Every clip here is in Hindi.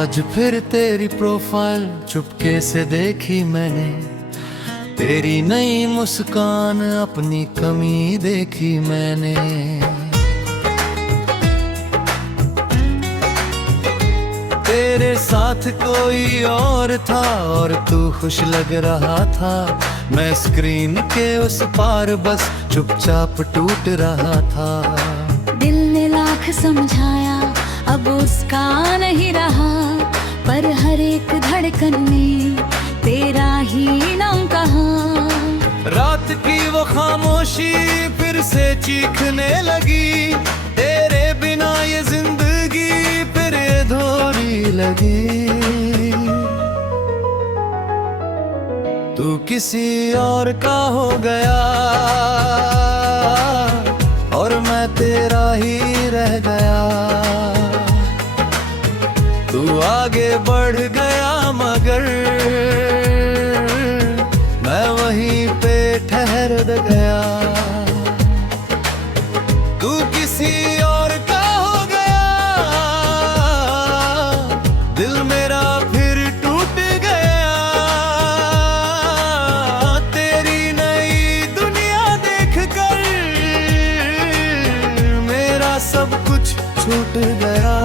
आज फिर तेरी प्रोफाइल चुपके से देखी मैंने, तेरी नई मुस्कान अपनी कमी देखी मैंने। तेरे साथ कोई और था और तू खुश लग रहा था, मैं स्क्रीन के उस पार बस चुपचाप टूट रहा था। दिल ने लाख समझाया अब उसका नहीं रहा, पर हर एक धड़कन में तेरा ही नाम कहा। रात की वो खामोशी फिर से चीखने लगी, तेरे बिना ये जिंदगी फिर अधूरी लगी। तू किसी और का हो गया और मैं तेरा ही रह गया। तू आगे बढ़ गया मगर मैं वहीं पे ठहर गया। तू किसी और का हो गया, दिल मेरा फिर टूट गया। तेरी नई दुनिया देखकर मेरा सब कुछ छूट गया।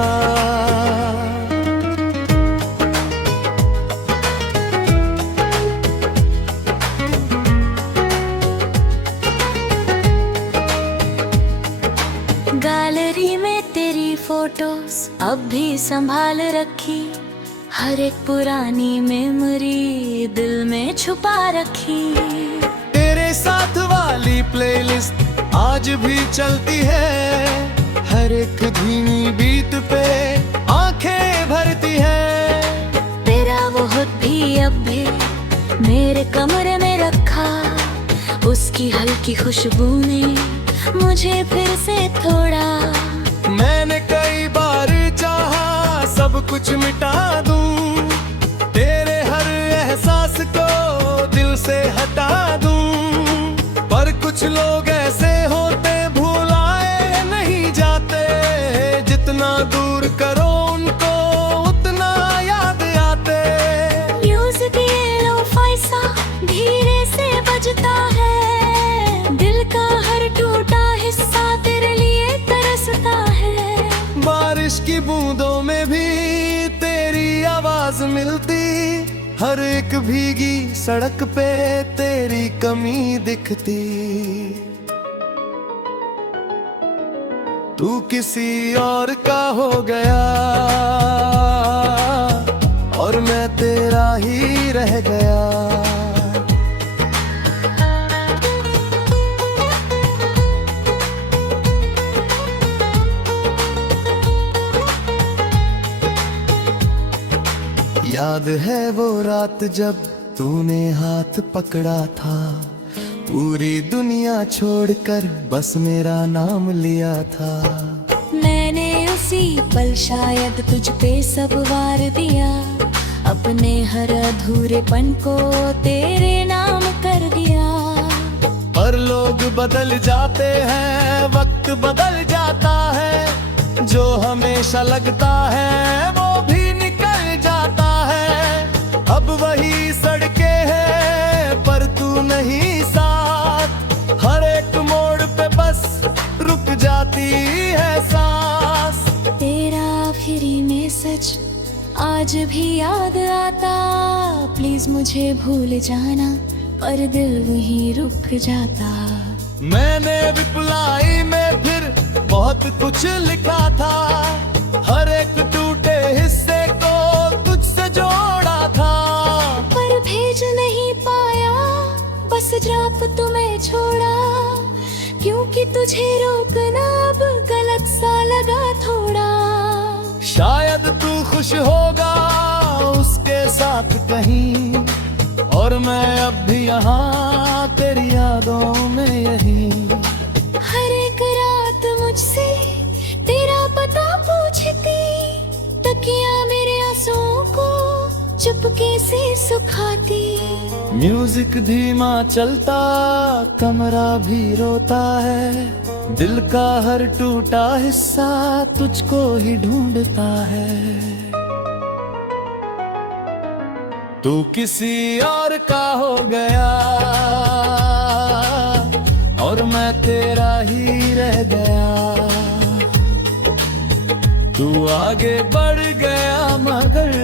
गैलरी में तेरी फोटोज अब भी संभाल रखी, हर एक पुरानी मेमोरी दिल में छुपा रखी। तेरे साथ वाली प्लेलिस्ट आज भी चलती है, हर एक धीमी बीट पे आंखें भरती है। तेरा वो खुद भी अब भी मेरे कमरे में रखा, उसकी हल्की खुशबू ने मुझे फिर से थोड़ा। मैंने कई बार चाहा सब कुछ मिटा दूं, तेरे हर एहसास को दिल से हटा दूं, पर कुछ लोग ऐसे होते भुलाए नहीं जाते। जितना दूर करो उनको उतना याद आते। म्यूजिक ये लो-फाई सा धीरे से बजता है, दिल का हर टूटा हिस्सा तेरे लिए तरसता है। बारिश की बूंदों में भी तेरी आवाज मिलती, हर एक भीगी सड़क पे तेरी कमी दिखती। तू किसी और का हो गया और मैं तेरा ही रह गया। याद है वो रात जब तूने हाथ पकड़ा था, पूरी दुनिया छोड़कर बस मेरा नाम लिया था। मैंने उसी पल शायद तुझ पे सब वार दिया, अपने हर अधूरेपन को तेरे नाम कर दिया। पर लोग बदल जाते हैं, वक्त बदल जाता है, जो हमेशा लगता है वो भी निकल जाता है। अब वही सड़कें हैं पर तू नहीं साथ, हर एक मोड़ पे बस रुक जाती है सांस। तेरा आखिरी मैसेज आज भी याद आता, प्लीज मुझे भूल जाना, पर दिल वहीं रुक जाता। मैंने रिप्लाई में फिर बहुत कुछ लिखा था, हर एक टूटे हिस्से को तुझसे जोड़ा था, पर भेज नहीं पाया, बस ड्रॉप तुम्हें छोड़ा, क्योंकि तुझे रोकना अब गलत सा लगा थोड़ा। शायद तू खुश होगा उसके साथ कहीं, और मैं अब भी यहाँ तेरी यादों में यही। हर एक रात मुझसे तेरा पता पूछती, तकिया मेरे आंसुओं को चुपके से सुखाती। म्यूजिक धीमा चलता, कमरा भी रोता है, दिल का हर टूटा हिस्सा तुझको ही ढूंढता है। तू किसी और का हो गया और मैं तेरा ही रह गया। तू आगे बढ़ गया मगर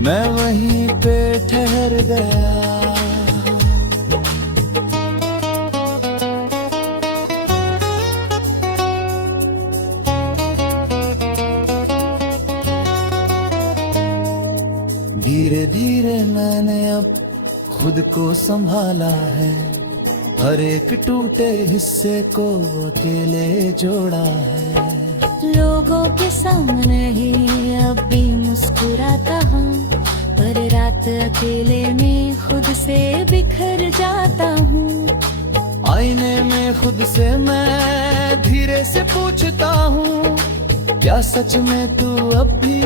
मैं वहीं पे ठहर गया। धीरे धीरे मैंने अब खुद को संभाला है, हर एक टूटे हिस्से को अकेले जोड़ा है। लोगों के सामने ही अब भी मुस्कुराता हूँ, पर रात अकेले में खुद से बिखर जाता हूँ। आईने में खुद से मैं धीरे से पूछता हूँ, क्या सच में तू अब भी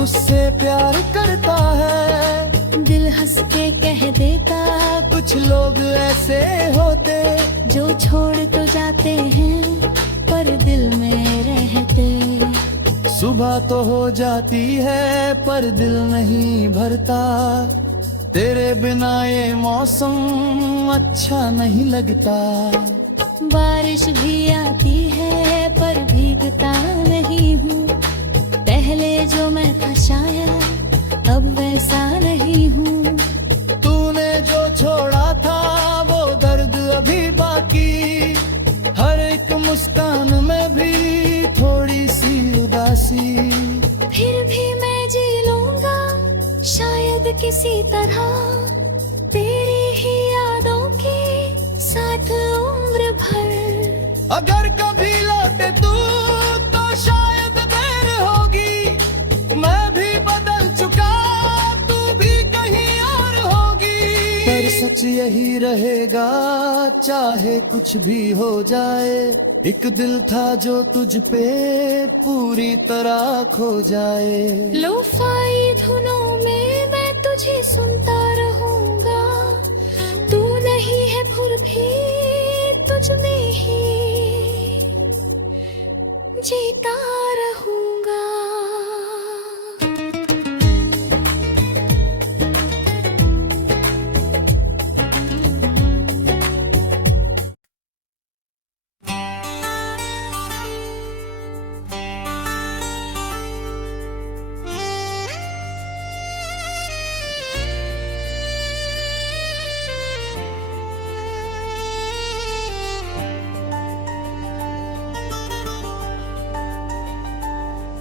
उससे प्यार करता है? दिल हंस के कह देता, कुछ लोग ऐसे होते जो छोड़ तो जाते हैं पर दिल में रहते। सुबह तो हो जाती है पर दिल नहीं भरता, तेरे बिना ये मौसम अच्छा नहीं लगता। बारिश भी आती है पर भीगता नहीं हूँ, पहले जो मैं था शायद अब वैसा नहीं हूँ। तूने जो छोड़ा था वो दर्द अभी बाकी, हर एक मुस्कान में भी थोड़ी सी उदासी। फिर भी मैं जी लूंगा शायद किसी तरह, तेरी ही यादों के साथ उम्र भर। अगर कभी लौटे तू तो शायद देर होगी, मैं भी बदल चुका तू भी कहीं और होगी। पर सच यही रहेगा चाहे कुछ भी हो जाए, एक दिल था जो तुझ पे पूरी तरह खो जाए। लोफाई धुनों में मैं तुझे सुनता रहूंगा, तू नहीं है फिर भी तुझ में ही जीता रहूंगा।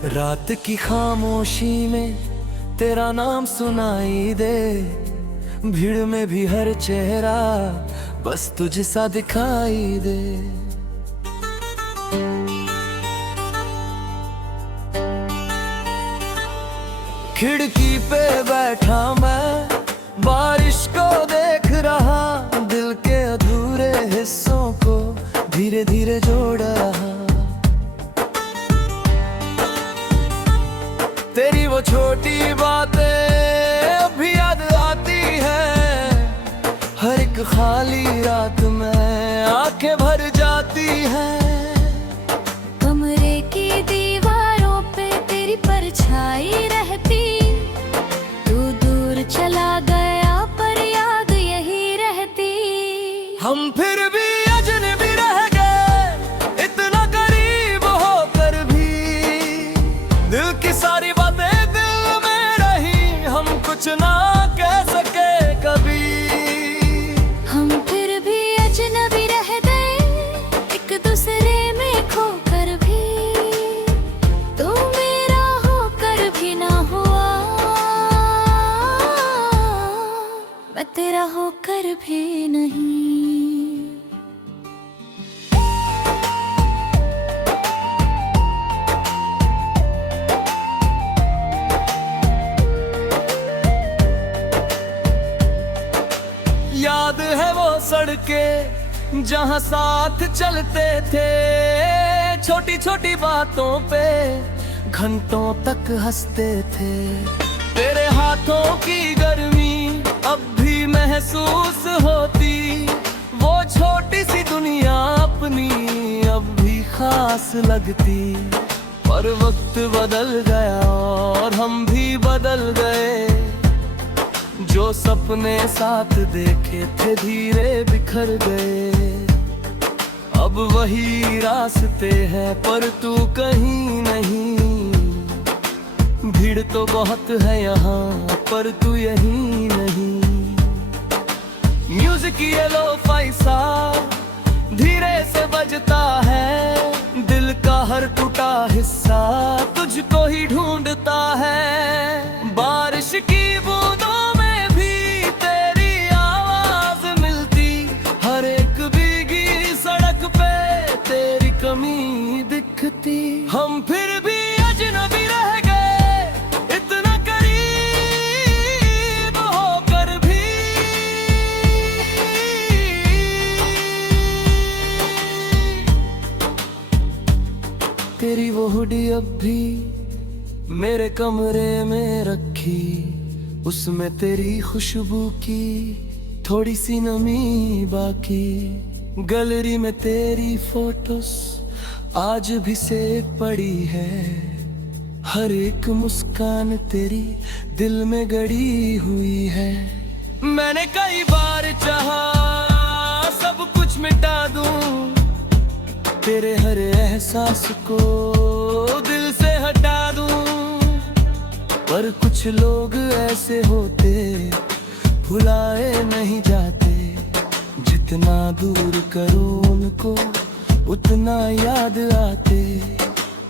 रात की खामोशी में तेरा नाम सुनाई दे, भीड़ में भी हर चेहरा बस तुझ सा दिखाई दे। खिड़की पे बैठा मैं बारिश को देख रहा, दिल के अधूरे हिस्सों को धीरे धीरे जोड़ रहा। तेरी वो छोटी बातें अभी याद आती है, हर एक खाली रात में आंखें भर जाती हैं। कमरे की दीवारों पे तेरी परछाई रहती, तू दूर चला गया पर याद यही रहती। हम फिर भी अजनबी रह गए इतना करीब होकर भी, दिल की सारी कुछ ना कह सके कभी। हम फिर भी अजनबी रह गए एक दूसरे में खोकर भी, तू मेरा होकर भी ना हुआ, मैं तेरा होकर भी नहीं। याद है वो सड़कें जहाँ साथ चलते थे, छोटी छोटी बातों पे घंटों तक हंसते थे। तेरे हाथों की गर्मी अब भी महसूस होती, वो छोटी सी दुनिया अपनी अब भी खास लगती। पर वक्त बदल गया और हम भी बदल गए। जो सपने साथ देखे थे धीरे बिखर गए। अब वही रास्ते हैं पर तू कहीं नहीं। भीड़ तो बहुत है यहाँ पर तू यहीं नहीं। म्यूजिक ये लो पैसा धीरे से बजता है। दिल का हर टूटा हिस्सा तुझको ही ढूंढता है। बारिश की बूंदों में भी तेरी आवाज मिलती। हर एक भीगी सड़क पे तेरी कमी दिखती। हम फिर भी अजनबी रह गए इतना करीब होकर भी। तेरी वो हुडी अब भी मेरे कमरे में रखी। उसमें तेरी खुशबू की थोड़ी सी नमी बाकी। गैलरी में तेरी फोटोस आज भी सेक पड़ी है। हर एक मुस्कान तेरी दिल में गड़ी हुई है। मैंने कई बार चाहा सब कुछ मिटा दूं। तेरे हर एहसास को दिल से हटा दूं। पर कुछ लोग ऐसे होते भुलाए नहीं जाते। जितना दूर करो उनको उतना याद आते।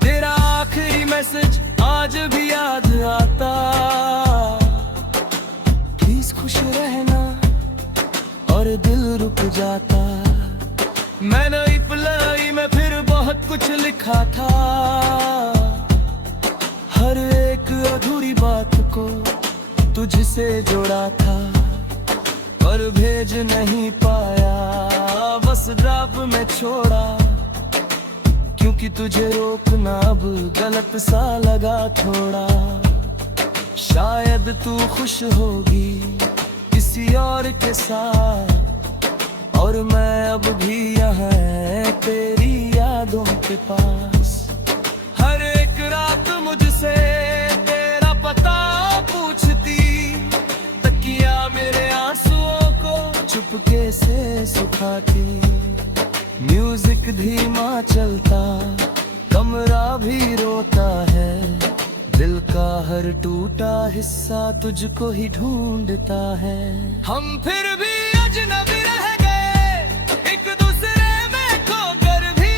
तेरा आखिरी मैसेज आज भी याद आता। प्लीज खुश रहना और दिल रुक जाता। मैंने रिप्लाई में फिर बहुत कुछ लिखा था। हर एक अधूरी बात को तुझसे जोड़ा था। पर भेज नहीं पाया बस ड्रॉप में छोड़ा। क्योंकि तुझे रोकना अब गलत सा लगा थोड़ा। शायद तू खुश होगी किसी और के साथ। और मैं अब भी यहाँ तेरी यादों के पास। हर एक रात मुझसे तेरा पता पूछती। तकिया मेरे आंसुओं को चुपके से सुखाती। म्यूजिक धीमा चलता कमरा भी रोता है। दिल का हर टूटा हिस्सा तुझको ही ढूंढता है। हम फिर भी अजनबी रह गए एक दूसरे में खोकर भी।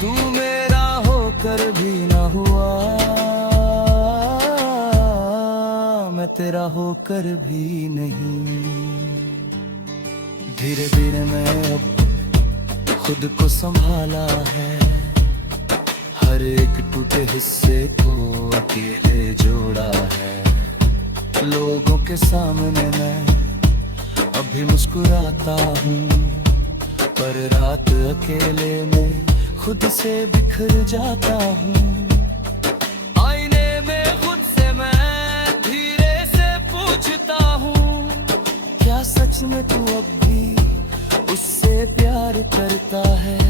तू मेरा होकर भी ना हुआ मैं तेरा होकर भी नहीं। धीरे धीरे मैं अब खुद को संभाला है। हर एक टूटे हिस्से को अकेले जोड़ा है। लोगों के सामने मैं अभी मुस्कुराता हूँ। पर रात अकेले में खुद से बिखर जाता हूँ। आईने में खुद से मैं धीरे से पूछता हूँ। क्या सच में तू अब भी उससे प्यार करता है?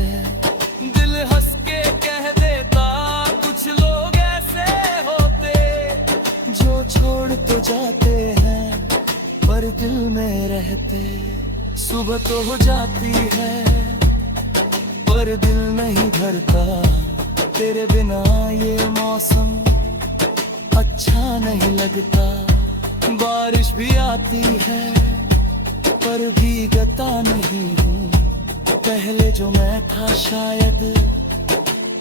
दिल हंस के कह देता कुछ लोग ऐसे होते जो छोड़ तो जाते हैं पर दिल में रहते। सुबह तो हो जाती है पर दिल नहीं भरता। तेरे बिना ये मौसम अच्छा नहीं लगता। बारिश भी आती है पर भीगता नहीं हूँ। पहले जो मैं था शायद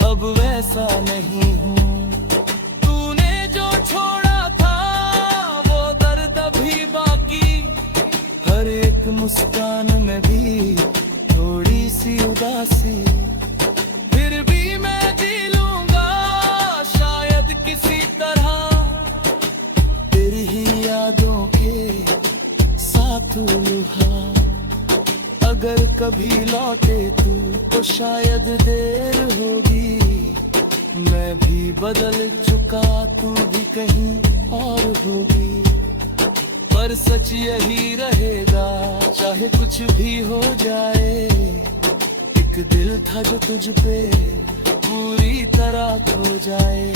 अब वैसा नहीं हूँ। तूने जो छोड़ा था वो दर्द भी बाकी। हर एक मुस्कान में भी थोड़ी सी उदासी। फिर भी मैं जी लूंगा शायद किसी तरह। तेरी ही यादों के साथ लुहा। अगर कभी लौटे तू तो शायद देर होगी। मैं भी बदल चुका तू भी कहीं और होगी। पर सच यही रहेगा चाहे कुछ भी हो जाए। एक दिल था जो तुझ पे पूरी तरह खो जाए।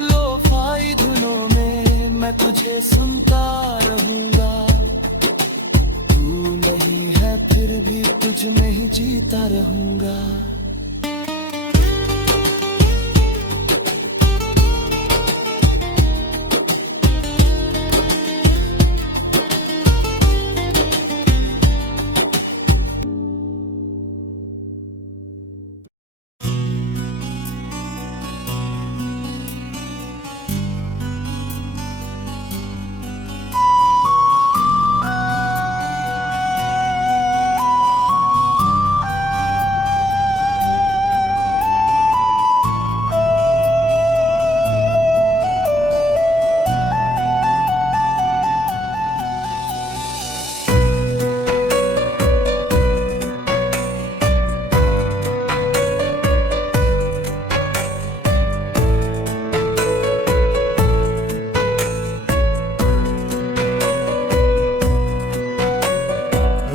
लोफाई धुनों में मैं तुझे सुनता रहूंगा, तू नहीं है फिर भी तुझ में ही जीता रहूंगा।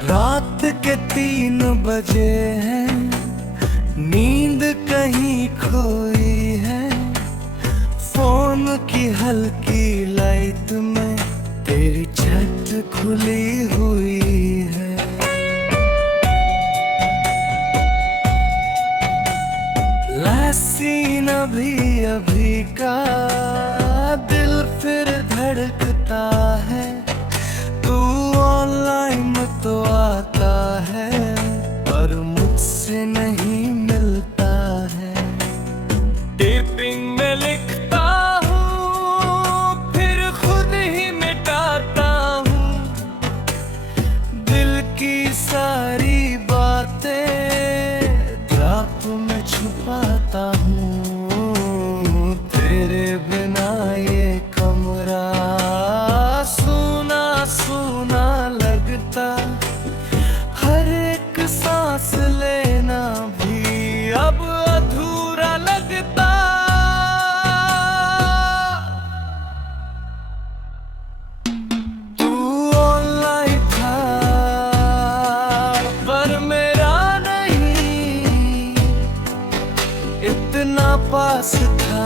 रात के 3 बजे हैं, नींद कहीं खोई है। फोन की हल्की लाइट में तेरी छत खुली हुई है। सीन अभी अभी का दिल फिर धड़कता है। तू ऑनलाइन तो आता है पर मुझसे नहीं मिलता है। टिपिंग में लिखता हूँ फिर खुद ही मिटाता हूँ, दिल की सारी बातें ड्राफ्ट में छुपाता हूँ। तेरे बिना ये कमरा सूना सूना लगता, हर एक सांस लेना भी अब अधूरा लगता। तू ऑनलाइन था पर मेरा नहीं, इतना पास था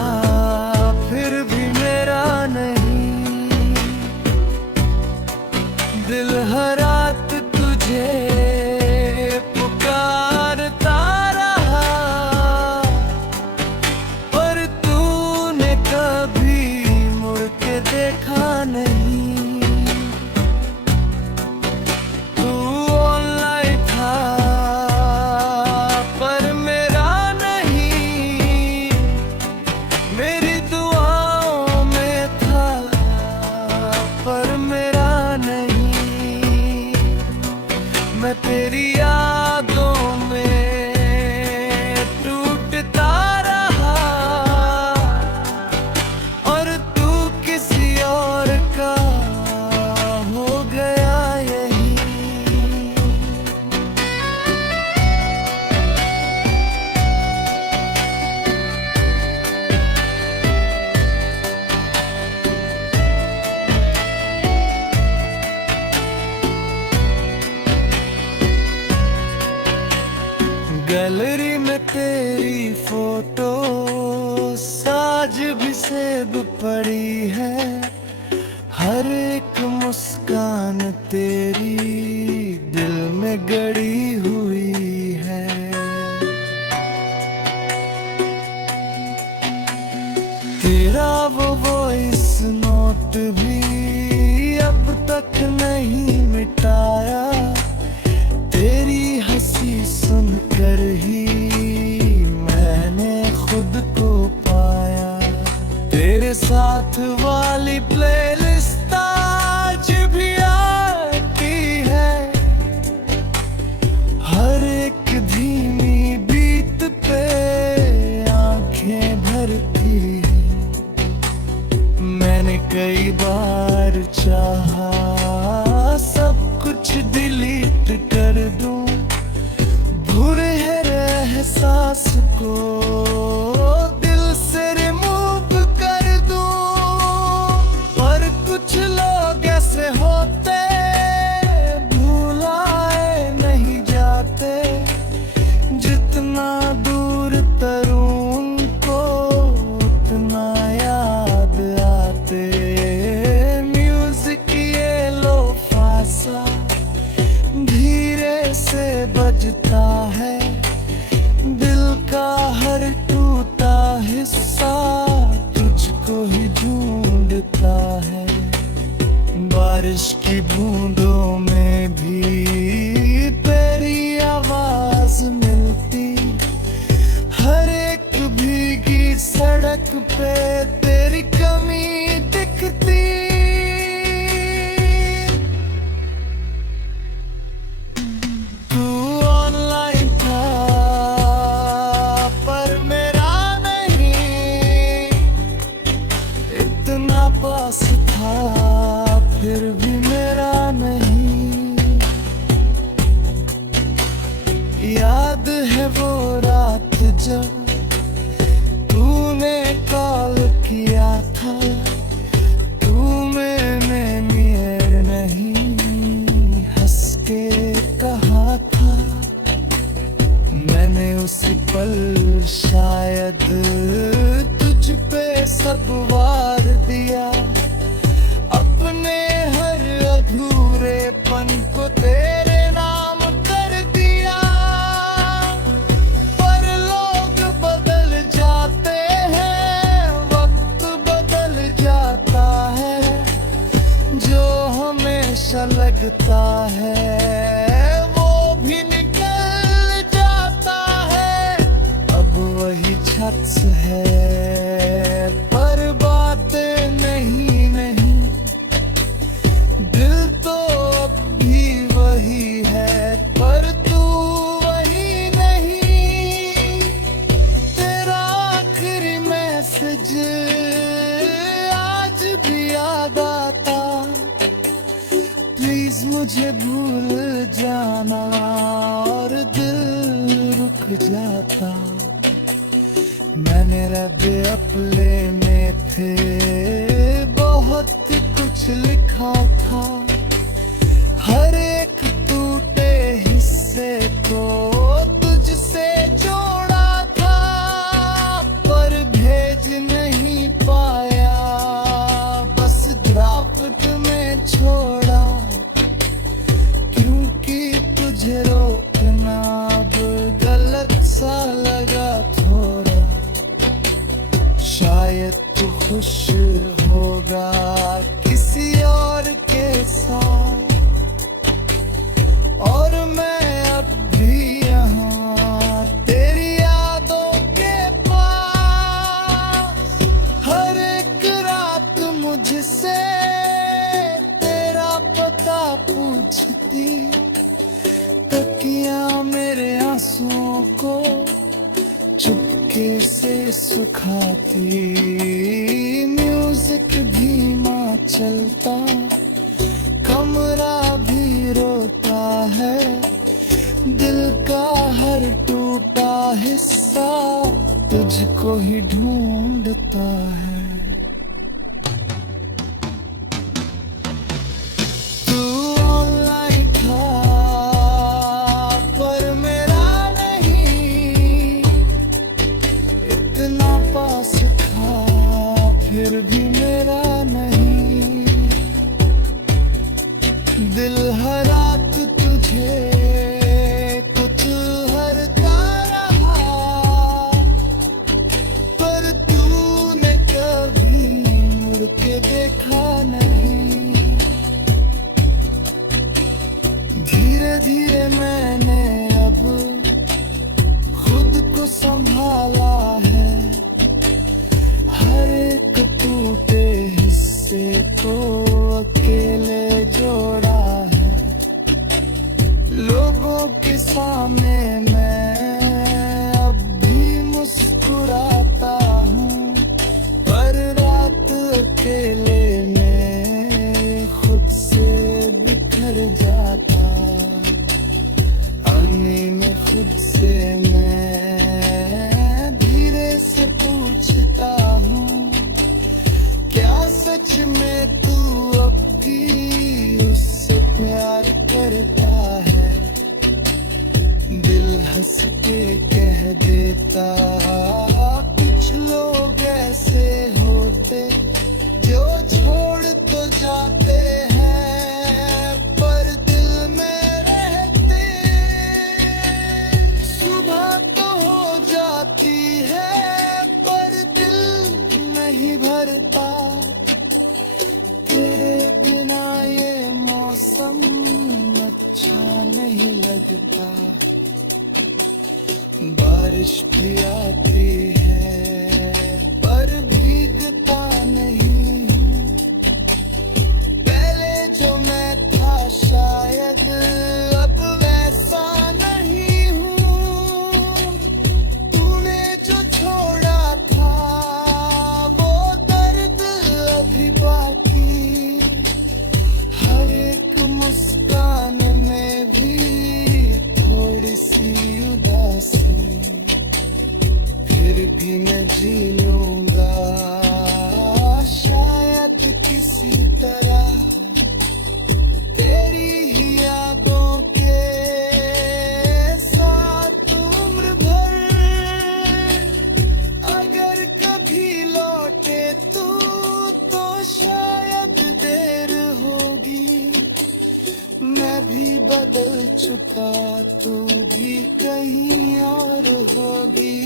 फिर भी मेरा नहीं। दिल हर रात तुझे पुकारता रहा, पर तूने कभी मुड़ के देखा नहीं। तू ऑनलाइन था पर मेरा नहीं, मेरी दुआओं में था पर मेरा नहीं। मैं तेरी यादों में टूटता रहा और तू किसी और का हो गया यही। गैलरी में तेरी फोटो साज भी सेब पड़ी है, हर एक मुस्कान तेरी दिल में गड़ी हुई है। तेरा वो वॉइस नोट भी अब तक नहीं मिटाया, तेरी हंसी सुनकर ही मैंने खुद को पाया। तेरे साथ वाली प्लेलिस्ट आज भी आती है, हर एक धीमी बीट पे आंखें भरती है। मैंने कई बार चाहा सब कुछ डिलीट कर दूं, बुरे एहसास को दिल से रिमूव कर दूं, पर कुछ लोग ऐसे होते भुलाए नहीं जाते। जितना दूर तरूं बजता है, दिल का हर टूटा हिस्सा तुझको ही ढूंढता है। बारिश की बूंदों में भी तेरी आवाज मिलती, हर एक भीगी सड़क पे तेरी कमी दिखती। तू ऑनलाइन था पर मेरा नहीं, इतना पास था फिर भी मेरा नहीं। याद है वो रात जब तूने कॉल किया था, तू मैंने मेर नहीं हंस के कहा था। मैंने उसी पल शायद तुझ पे सब वार दिया, अपने हर अधूरेपन को तेरे नाम कर दिया। पर लोग बदल जाते हैं, वक्त बदल जाता है, जो हमेशा लगता है वो भी निकल जाता है। अब वही शख्स है पर बातें नहीं नहीं, दिल तो अब भी वही है पर तू वही नहीं। तेरा आखिरी मैसेज आज भी याद आता, प्लीज मुझे भूल जाना, और दिल रुक जाता। मैंने रब अपने में थे बहुत कुछ लिखा था, हर एक टूटे हिस्से को तुझसे जोड़ा था, पर भेज नहीं पाया, बस ड्राफ्ट में छोड़ा। क्योंकि तुझे रोकना अब गलत सा लगा थोड़ा। शायद तू खुश होगा किसी और के साथ, और मैं अब भी यहाँ तेरी यादों के पास। हर एक रात मुझसे तेरा पता पूछती, तकिया मेरे आंसुओं को चुपके से सुखाती। म्यूजिक धीमा चलता, कमरा भी रोता है, दिल का हर टूटा हिस्सा तुझको ही ढूंढता है। तू ऑनलाइन था पर मेरा नहीं, इतना पास था फिर भी मेरा नहीं। दिल हर रात तुझे कुछ हरता रहा, पर तूने कभी मुड़ के देखा नहीं। धीरे धीरे मैंने अब खुद को संभाला है, हर एक टूटे हिस्से को अकेले जोड़ा है। लोगों के सामने मैं अब भी मुस्कुराता हूँ, पर रात अकेले में खुद से बिखर जाता। आने में खुद से मैं धीरे से पूछता हूँ, क्या सच में तू अब भी उससे प्यार करता है? दिल हंस के कह देता, कुछ लोग ऐसे होते जो छोड़ तो जाते हैं, पर दिल में रहते बारिश भी आती है पर भीगता नहीं हूँ। पहले जो मैं था शायद अब वैसा नहीं हूँ। तूने जो छोड़ा था वो दर्द अभी बाकी। हर एक मुस्कान में भी थोड़ी सी उदासी। फिर भी मैं जी लूंगा शायद किसी तरह तेरी ही यादों के साथ उम्र भर। अगर कभी लौटे तू तो शायद देर होगी। मैं भी बदल चुका तू भी कहीं और होगी।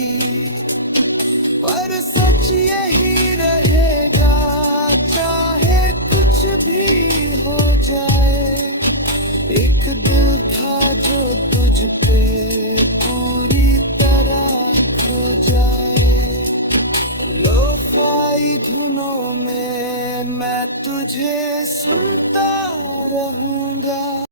पर सच यही रहेगा चाहे कुछ भी हो जाए। एक दिल था जो तुझ पे पूरी तरह खो जाए। लोफाई धुनों में मैं तुझे सुनता रहूंगा।